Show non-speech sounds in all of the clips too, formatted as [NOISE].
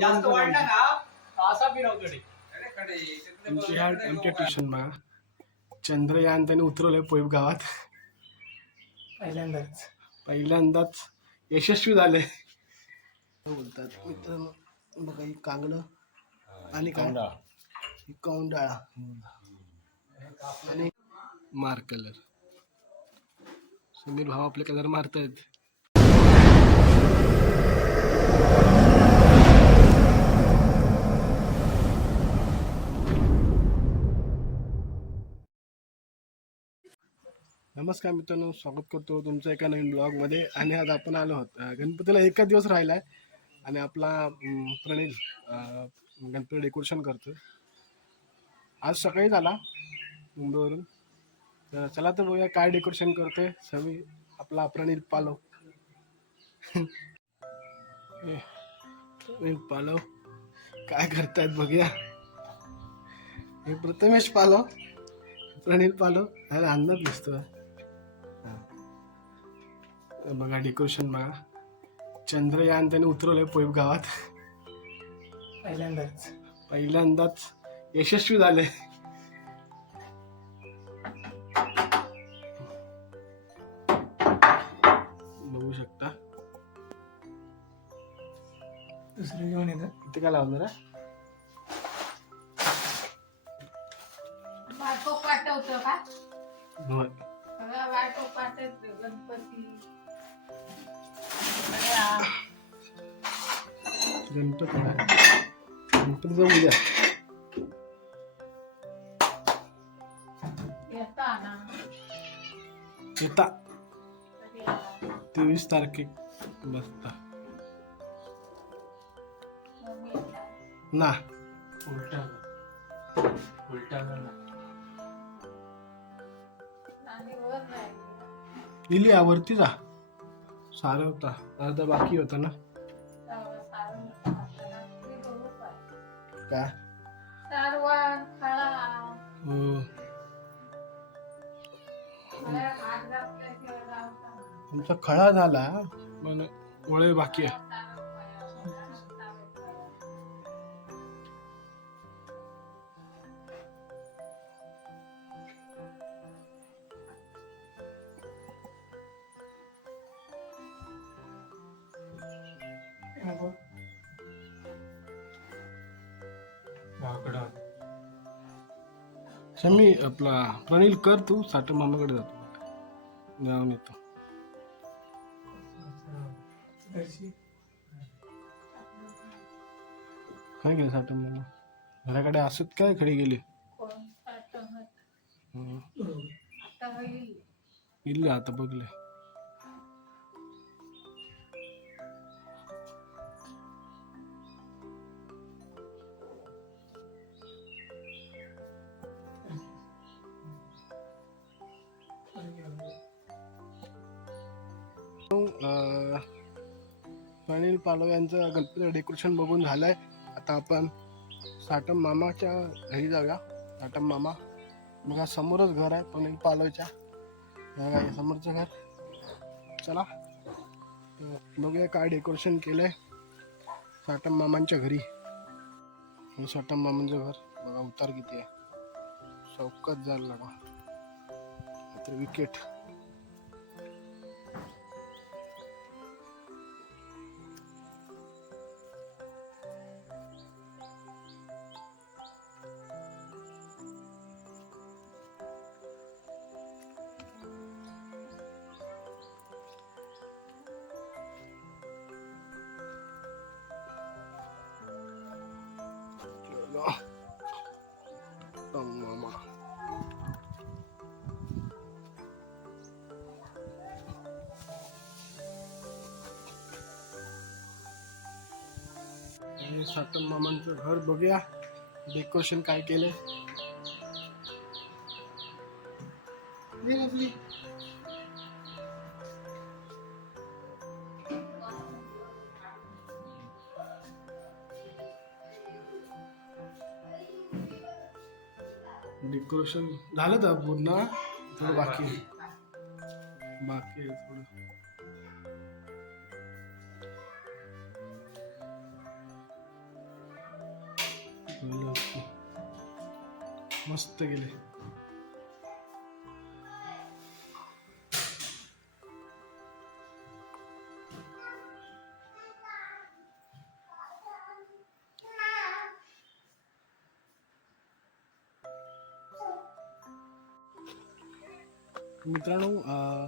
जास्त वाढला ना असा आमच्या ट्युशन मा चंद्रयान त्याने उतरवलंय पोईप गावात. पहिल्यांदाच. पहिल्यांदाच यशस्वी झाले. बोलतात? मित्रांनो बघा ही कांगलं आणि ही कौंडाळा. आणि मार कलर. सुनील भाऊ आपले कलर मारतायत. नमस्कार मित्रांनो स्वागत करतो तुमचं एका नवीन ब्लॉगमध्ये आणि आज आपण आलो आहोत गणपतीला एकच दिवस राहिला आहे आणि आपला अं, प्रणील गणपती डेकोरेशन करतो. आज सकाळी झाला मुंबईवरून. तर चला तर बघूया काय डेकोरेशन करतोय. समी आपला प्रणील पालव. हे, पालव. काय करतायत बघूया. हे प्रथमेश पालव. प्रणील पालव. ह्याला अंदाज दिसतो बघा डेकोरेशन बघा. चंद्रयान त्याने उतरवलंय पोईप गावात. पहिल्यांदाच. पहिल्यांदाच यशस्वी झाले. बघू शकता. दुसरं घेऊन येतं इथे काय लावणार आहे? वाटो पाठवतो का? होय. गणपती. गणपती. गणपती जाऊ उद्या येता? तेवीस तारखे बसता. ना. उलटा उलटा नानी वर नाही. इली वरती जा. सारा होता. अर्धा बाकी होता ना. काय? हो. तुमचा खळा झाला. पण ओळे बाकी आहे. नको. शमी आपला प्रणील कर तू साठ मामाकडे जातो. जाऊन येतो. काय गेले साठ मामा? घराकडे असत काय खडी गेली? कोण? साठवत. हम्म. आता होईल. इल्ले आता बघले. पालव यांचं गणपती डेकोरेशन बघून झालं आहे आता आपण साटम मामाच्या घरी जाऊया. साटम मामा बघा समोरच घर आहे अनिल पालवच्या समोरचं घर. चला तर बघूया काय डेकोरेशन केलं आहे साटम मामांच्या घरी. हे साटम मामांचं घर. बघा उतार किती आहे. चौकात जायला लागा तर विकेट. चलो साटम सातम मामांचं घर बघूया. डेकोरेशन काय केलंय? डेकोरेशन झालं तर पूर्ण. थोडं बाकी बाकी थोडं. मस्त गेले. मित्रांनो अं,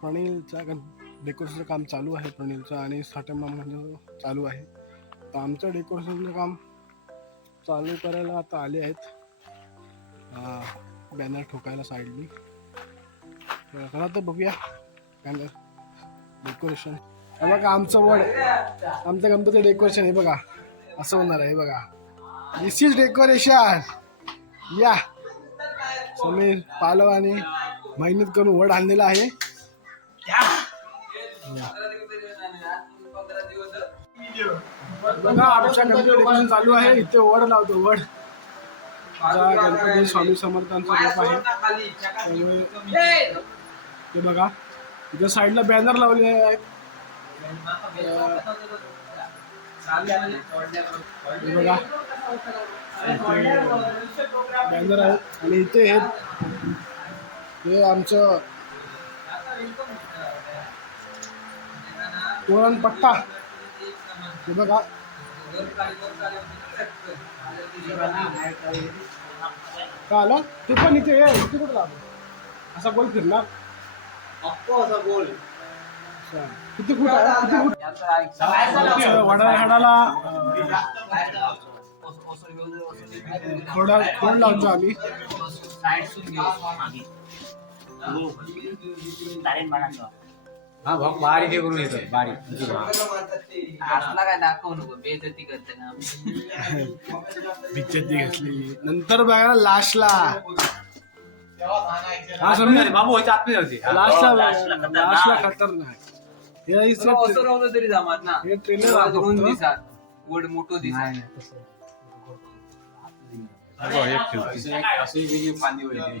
प्रणीलचा डेकोरेशनचं काम चालू आहे प्रणीलचं आणि साठम म्हणजे चालू आहे. तर आमचं डेकोरेशनचं काम चालू करायला आता आले आहेत. बॅनर ठोकायला साईडनी तर आता तर बघूया बॅनर डेकोरेशन बघा आमचं वड आमचं गणपती डेकोरेशन हे बघा. असं होणार आहे हे बघा. दिस इज डेकोरेशन या समीर पालव आणि मेहनत करून वड आणलेला आहे. बघा आमच्या गणपती डेकोरेशन चालू आहे. इथे वड लावतो वड. गणपती स्वामी समर्थांचा रूप आहे. त्यामुळे हे बघा इथे साईडला बॅनर लावले आहेत. बघा बॅनर आहेत. आणि इथे हे हे आमचं तोरण पट्टा हे बघा. का आलं? ते पण इथे आहे इथे कुठं आलं असा गोल फिरणार अच्छा. किती फूट आहे? किती फूट अं, खोडा खोड लावतो आम्ही. हा भाऊ बारीक हे करून येतो बारीक. असला काय दाखवू नको बेइज्जती करते ना. पिक्चर ती घेतली. नंतर बघा लास्टला हा समीर बाबू व्हायच्या आत नाही होती लास्टला लास्टला खतरनाक. हे असं राहिलं तरी जमात ना. हे ट्रेलर दोन दिवसात वड मोठो दिसात. अशी वेगळी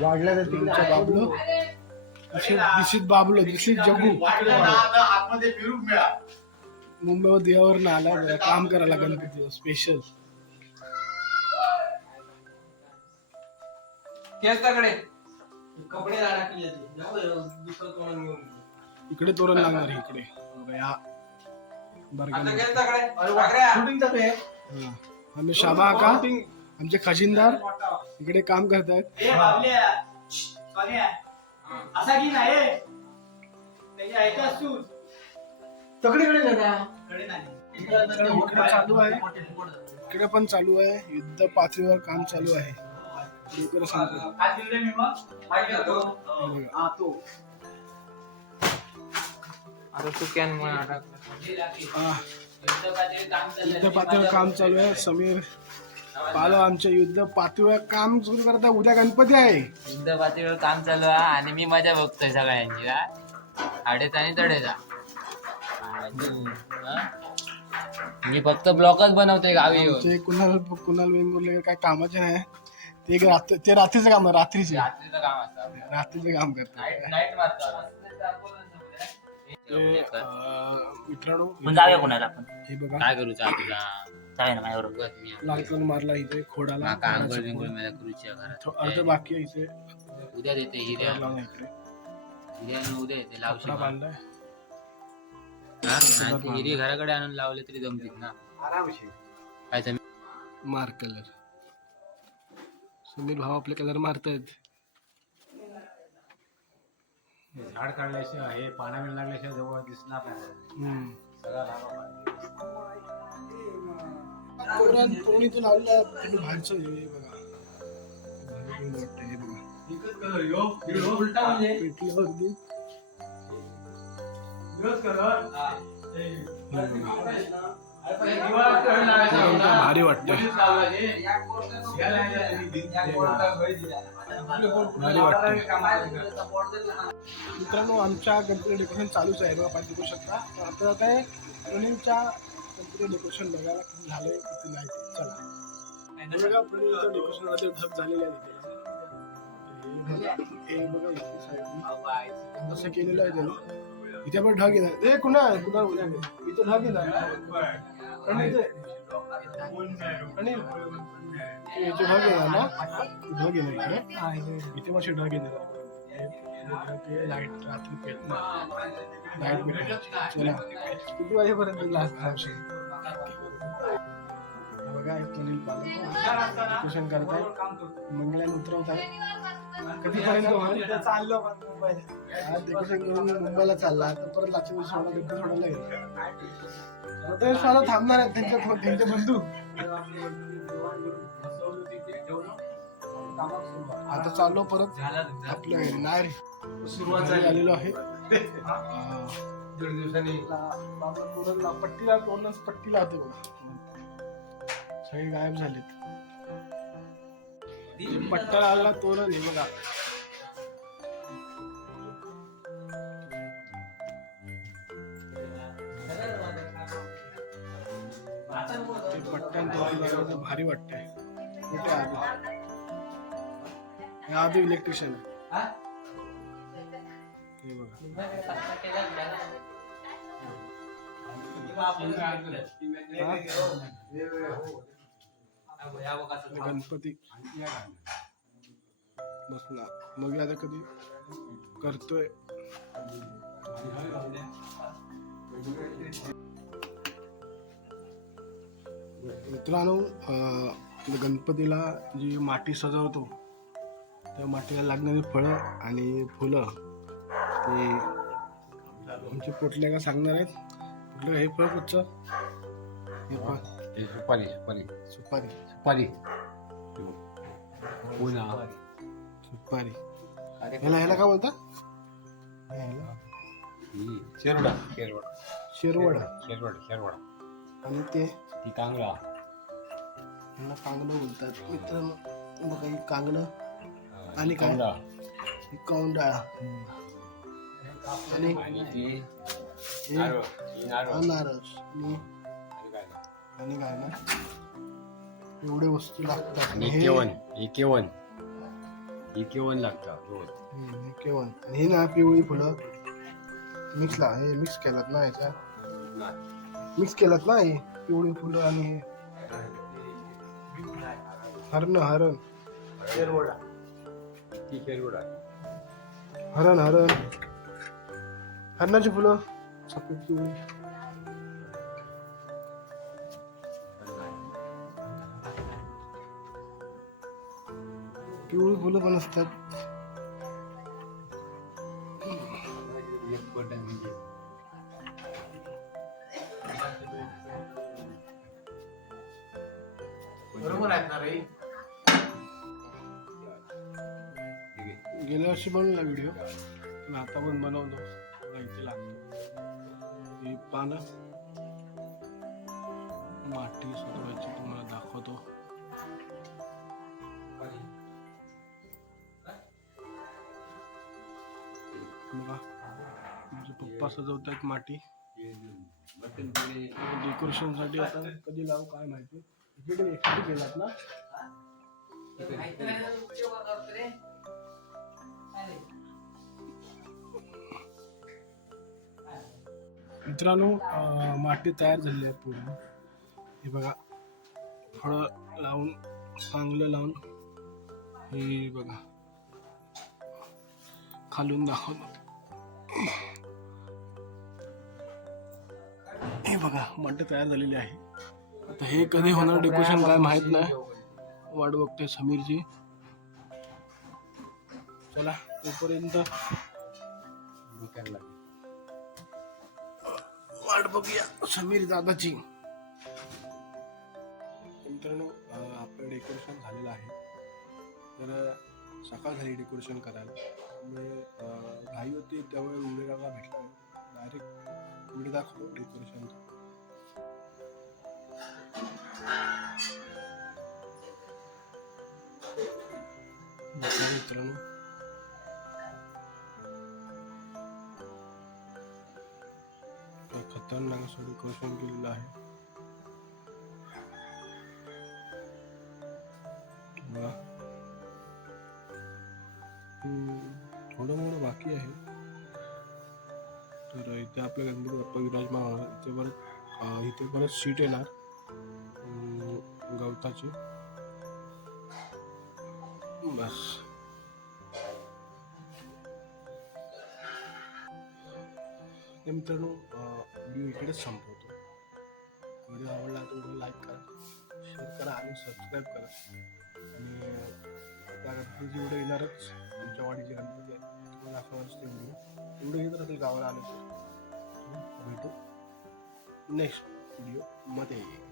वाडे आमचं बाबलो. दिशीत बाबलो दिशीत जगू. आतमध्ये फिरून मिळा. मुंबईवर देवावर आला बरं, काम करायला गणपती स्पेशल कपडे दुसरं घेऊन इकडे तोरण लागणार आहे इकडे. बघा, बरं शूटिंग चालू आहे. हा. आम्ही शाबा का आमचे खजिनदार. इकडे काम करतात ए बाबल्या सोन्या असा की नाही त्याची कडे इकडे चालू आहे. इकडे पण चालू आहे. युद्ध पातळीवर काम चालू आहे. इकडे सांगतो. आज दिले मी मग? बघा. हा तो. आता तू कॅन म्हणा हा. युद्ध पातळीवर काम चालू आहे. समीर पालो आमच्या युद्ध पातळीवर काम सुरू करत उद्या गणपती आहे. युद्ध पातळीवर काम चालू आहे आणि मी मजा बघतोय सगळ्यांची हा. आडेचा आणि तडेचा? मी फक्त ब्लॉकच बनवतोय गावी येऊन. आमचे कुणाल कुणाल वेंगुर्ले काय कामाचे नाही. ते एक रात्र ते रात्रीचं काम आहे रात्रीचे. रात्रीचं काम असतं रात्रीचं काम करतात. नाईट नाईट मारतो ते, अं, मित्रांनो पण जाऊया कोणाला आपण? हे बघा. काय करू चहा जाऊया ना माझ्याबरोबर. लाल कलर मारला इथे खोडाला. माका आंघोळ बिंघोळ मला करूची आहे घरात अर्ध बाकी आहे इथे. उद्या देते हिऱ्या. लावून इकडे हिऱ्या उद्या येते लावशी कपडा बांधलाय. हा? हिरे घराकडे आणून लावले तरी जमतील ना? काय मार कलर. सुनील भाऊ आपले कलर मारतायत. झाड काढल्याशिवाय हे पाण्याला लागल्याशिवाय जवळ दिसणार नाही. हम्म. सगळा. तुम्ही बाहेरचं हे बघा. भारी वाटतंय, हे बघा. पेटलं अगदी. भारी वाटतं. भारी वाटतं. मित्रांनो आमच्या गणपती डेकोरेशन चालूच आहे. बघा पाहिजे करू शकता. आता काय रनिंगच्या प्रणीलच्या डेकोरेशन बघायला झालंय किती नाही ते चला बघा डेकोरेशनमध्ये ढग झालेलं आहे तिथे. हे बघा इथे केलेलं आहे त्यांनी. इथे पण ढग येणार ए कुणा? कुणा इथे ढग येणार आणि इथे आणि इथे ढग येणार ना? ढग येणार इथे. इथे ढग येणार लाइट रात्री पेटणार. लाइट चला. किती वाजेपर्यंत लास्ट थांबशील? बघा ट्युशन करताय मंगल्यान उतरवताय कधीपर्यंत चाललो डेकोरेशन करून मुंबईला चालला. तर परत दिवशी सोडा डेकोरेशन सोडायला गेला स्वतः थांबणार आहेत त्यांच्या त्यांचे बंधू. आता चाललो परत. आपलं नायर सुरुवात झाली. आलेलो आहे. [LAUGHS] दीड दिवसांनी. ला- बाबा तोरणला पट्टीला तोरणच पट्टीला होते बघा सगळे गायब झालेत. पट्टा लागला तोरण आहे बघा. ते पट्ट्यान भारी वाटतंय. कुठे आधी हे आधी इलेक्ट्रिशियन आहे. हे बघा. गणपती. बसला. मग आता कधी करतोय. मित्रांनो गणपतीला जी माती सजवतो त्या मातीला लागणारी फळं आणि फुलं ते आमचे पोटले का सांगणार आहेत? कुठलं हे फळ कुठचं हे फळ सुपारी सुपारी. सुपारी. सुपारी. पुन्हा सुपारी. ह्याला ह्याला काय बोलता? शेरवडा. शेरवडा. शिरवड. शेरवड शेरवडा. आणि ते? ती कांगळा. ह्याला कांगलं बोलतात. मित्रांनो बघा ही कांगलं आणि. ही कौंडाळा. आणि नारळ आणि काय? ना? एवढे वस्तू लागतात. आणि हे- केवन ही केवन ही ना पिवळी फुलं. मिक्सला हे मिक्स केलात ना ह्याच्या मिक्स केलात ना हे पिवळी फुलं आणि हे? हरण हरण. हरण हरण. हरणाची फुलं. सफेद पिवळी पिवळी फुलं पण असतात. बरोबर आहेत ना रे? गेल्या वर्षी बनवला व्हिडिओ. पण आता पण बनवतो. पानं माती सजवायची तुम्हाला दाखवतो. बघा पप्पा सजवत आहेत माटी डेकोरेशनसाठी आता कधी लावू काय माहिती? इकडे एकटी गेलात ना? मित्रांनो माती तयार झालेली आहे पूर्ण. हे बघा फळं लावून चांगलं लावून हे बघा. खालून दाखवतो. हे बघा माटी तयार झालेली आहे. आता हे कधी होणार डेकोरेशन काय माहीत नाही. वाट बघते समीरची. चला तोपर्यंत. वाट बघूया. समीर दादाची मित्रांनो आपलं डेकोरेशन झालेलं आहे. तर सकाळ झाली डेकोरेशन करायला. त्यामुळे घाई होती त्यामुळे उमेदवाराला भेटला डायरेक्ट उमेद दाखवतो डेकोरेशन मित्रांनो खतरनाक असं डेकोरेशन केलेलं आहे. थोडं मोठं बाकी आहे. तर इथे आपल्या गणपती बाप्पा विराजमान होणार इथे परत इथे परत सीट येणार. गवताची. बस. तर मित्रांनो व्हिडिओ इकडेच संपवतो. व्हिडिओ आवडला तर व्हिडिओ लाईक करा शेअर करा आणि सबस्क्राईब करा. आणि त्या गणपतीची व्हिडिओ येणारच आमच्या वाडीचे गणपती आहे तुम्हाला दाखवणारच ते व्हिडिओ व्हिडिओ येत राहतील गावाला आले तर. भेटू. नेक्स्ट व्हिडिओमध्ये. येईल